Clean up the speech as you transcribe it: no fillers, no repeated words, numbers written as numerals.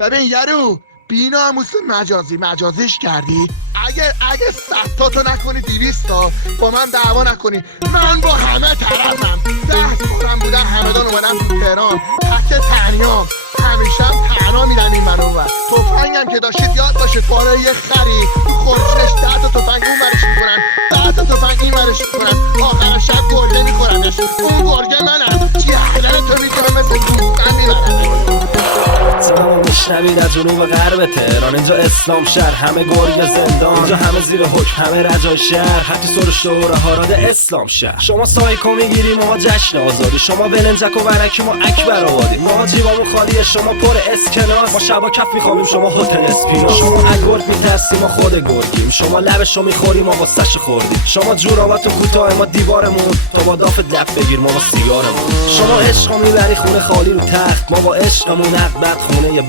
ببین یارو بی‌ناموس مجازیش کردی. اگه 100 تا تو نکنی 200 تا با من دعوا نکنی، من با همه طرفم. 10 سالم بودن همدان اومدم تو تهران تک تنیام، همیشه هم تنها میرن این من اونور. تفنگم که داشتید یاد باشید بالای یه خری تو خورشونش 10 تا تفنگ اون ورش میکنن، 10 تا تفنگ این ورش میکنن، آخر شب گرگه میخورنش. اون گرگه منم، گردن تو میکنم مثل گوزن میبرن. صدامو میشنوید از جنوب غرب تهران، اینجا اسلام شهر، همه گرگ زندان، اینجا همه زیر حکم، همه رجای شهر، هرچی سرش دوره هاراد اسلام شهر. شما سایکو میگیری ما جشن آزادی، شما ولنجک و ورکی ما اکبر آبادی، ما جیبامون خالیه شما پر اسکناس، ما شبا کف میخوابیم شما هتل اسپینا، شما اگورد میترسی ما خود گرگیم، شما لبشو میخوری ما واسش خوردیم، شما جوراباتو کوتاه ما دیوارمون، تو با دافت لب بگیر ما با سیگارمون، شما عشقو میبری خونه خالی رو تخت، ما با عشقمون عقبت خونه